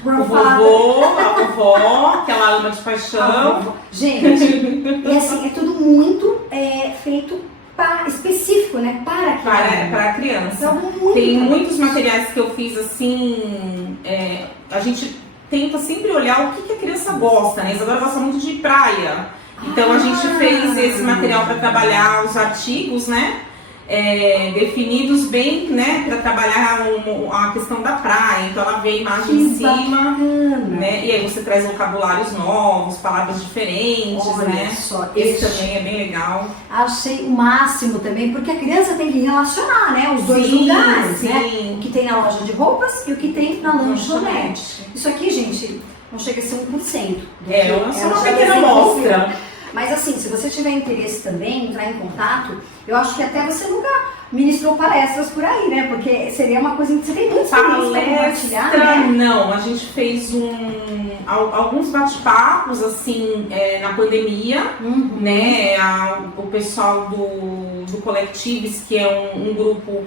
o vovô, a vovó, que ela ama de paixão. Gente, e assim, é tudo muito feito específico, né? Para a criança. Então, tem muitos materiais que eu fiz assim, a gente tenta sempre olhar o que a criança gosta, né? A Isadora gosta muito de praia. Então a gente fez esse material para trabalhar os artigos, né? Definidos bem, né, para trabalhar a questão da praia. Então ela vê a imagem em cima, né, e aí você traz vocabulários novos, palavras diferentes. Olha, né? Só, esse também é bem legal. Achei o máximo também, porque a criança tem que relacionar, né, os dois lugares, né? O que tem na loja de roupas e o que tem na lanchonete. Isso aqui, gente, não chega a ser 1%. Só uma pequena amostra. Mas assim, se você tiver interesse também, entrar em contato, eu acho que até você nunca ministrou palestras por aí, né? Porque seria uma coisa que você tem muita experiência para compartilhar, né? Não, a gente fez alguns bate-papos, assim, na pandemia, né? O pessoal do Colectives, que é um grupo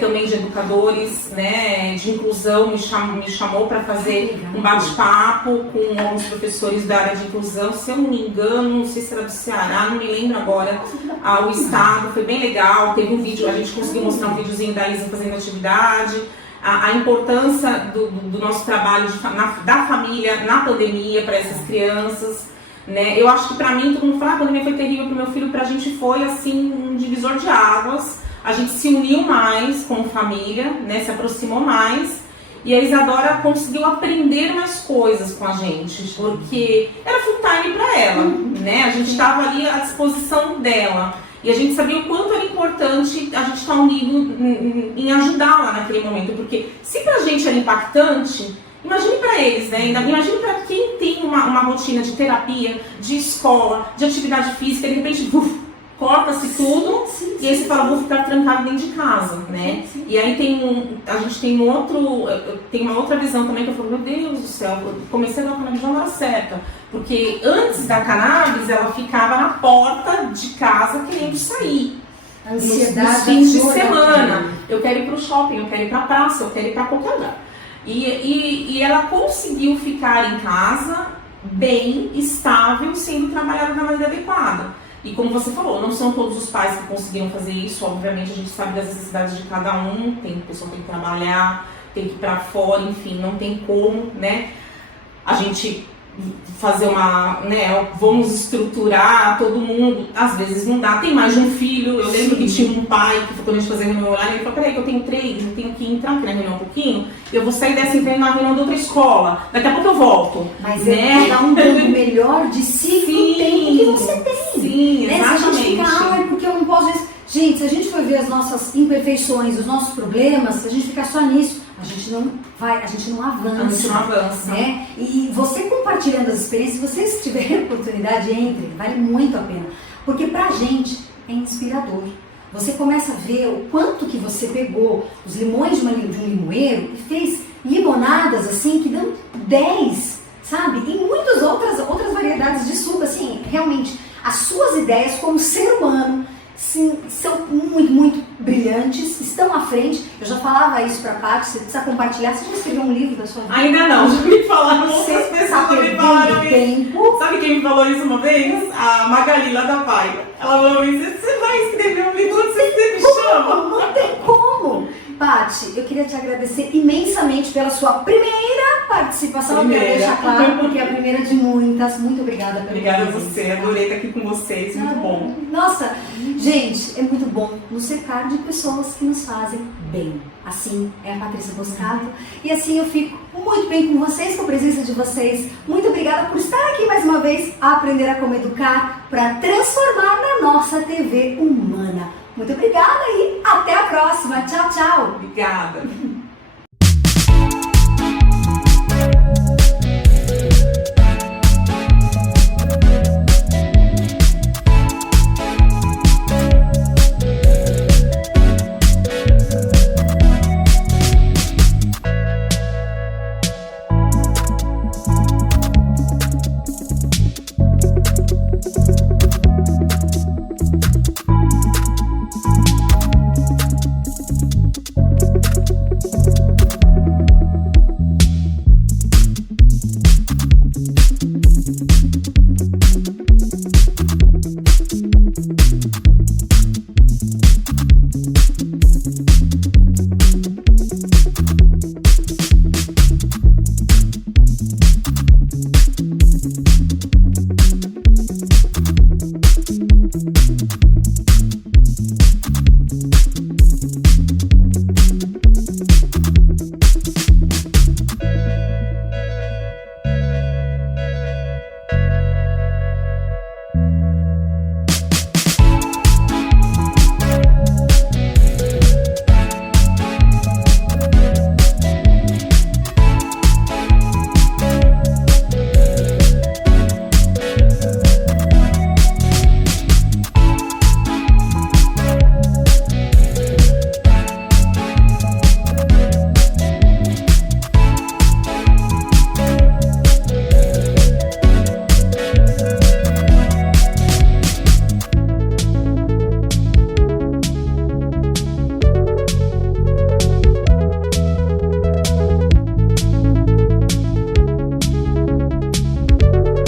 também de educadores, né? De inclusão, me chamou para fazer um bate-papo com alguns professores da área de inclusão. Se eu não me engano, não sei se era do Ceará, não me lembro agora, o estado, foi bem legal. Teve um vídeo, a gente conseguiu mostrar um videozinho da Isa fazendo atividade, a importância do nosso trabalho da família na pandemia para essas crianças, né? Eu acho que para mim, todo mundo fala, a pandemia foi terrível para o meu filho, pra gente foi assim um divisor de águas. A gente se uniu mais como família, né? Se aproximou mais. E a Isadora conseguiu aprender mais coisas com a gente, porque era full time para ela, né? A gente estava ali à disposição dela. E a gente sabia o quanto era importante a gente estar unido em ajudá-la naquele momento. Porque se pra gente era impactante, imagine para eles, né? Imagine para quem tem uma rotina de terapia, de escola, de atividade física, e de repente corta-se tudo, e aí você fala, vou ficar trancado dentro de casa, né? E aí a gente tem uma outra visão também, que eu falo, meu Deus do céu, eu comecei a dar cannabis na hora certa, porque antes da cannabis, ela ficava na porta de casa querendo sair. Ansiedade nos fins de semana. Eu quero ir pro shopping, eu quero ir pra praça, eu quero ir pra qualquer lugar. E ela conseguiu ficar em casa bem, estável, sendo trabalhada da maneira adequada. E como você falou, não são todos os pais que conseguiram fazer isso, obviamente a gente sabe das necessidades de cada um, a pessoa tem que trabalhar, tem que ir pra fora, enfim, não tem como, né, a gente fazer vamos estruturar todo mundo, às vezes não dá, tem mais de um filho. Eu lembro que tinha um pai que quando a gente fazia reunião online, ele falou, peraí que eu tenho 3, eu tenho que entrar aqui na reunião um pouquinho, eu vou sair dessa e entrar na reunião de outra escola, daqui a pouco eu volto. Mas né? Dá um pouco melhor de si com o tempo que você tem. Sim, né? exatamente. Se a gente ficar, porque eu não posso... Gente, se a gente for ver as nossas imperfeições, os nossos problemas, se a gente ficar só nisso, a gente não avança. A gente não avança. Né? E você compartilhando as experiências, se vocês tiverem oportunidade, entre, vale muito a pena. Porque pra gente é inspirador. Você começa a ver o quanto que você pegou os limões de um limoeiro e fez limonadas assim que dão 10, sabe? E muitas outras variedades de suco, assim, realmente, as suas ideias como ser humano, sim, são muito, muito brilhantes, estão à frente. Eu já falava isso pra Paty, você precisa compartilhar. Você já escreveu um livro da sua vida? Ainda não, já me falaram, outras pessoas me falaram tempo. Sabe quem me falou isso uma vez? A Magali lá da Paiva. Ela falou assim, você vai escrever um livro, você me chama? Não tem como. Paty, eu queria te agradecer imensamente pela sua primeira participação. Eu quero deixar claro, porque é a primeira de muitas. Muito obrigada pelo Obrigada a você, adorei estar aqui com vocês, muito bom. Nossa, gente, é muito bom nos cercar de pessoas que nos fazem bem. Assim é a Patrícia Boscato. E assim eu fico muito bem com vocês, com a presença de vocês. Muito obrigada por estar aqui mais uma vez a aprender a como educar para transformar na nossa TV humana. Muito obrigada e até a próxima. Tchau, tchau. Obrigada.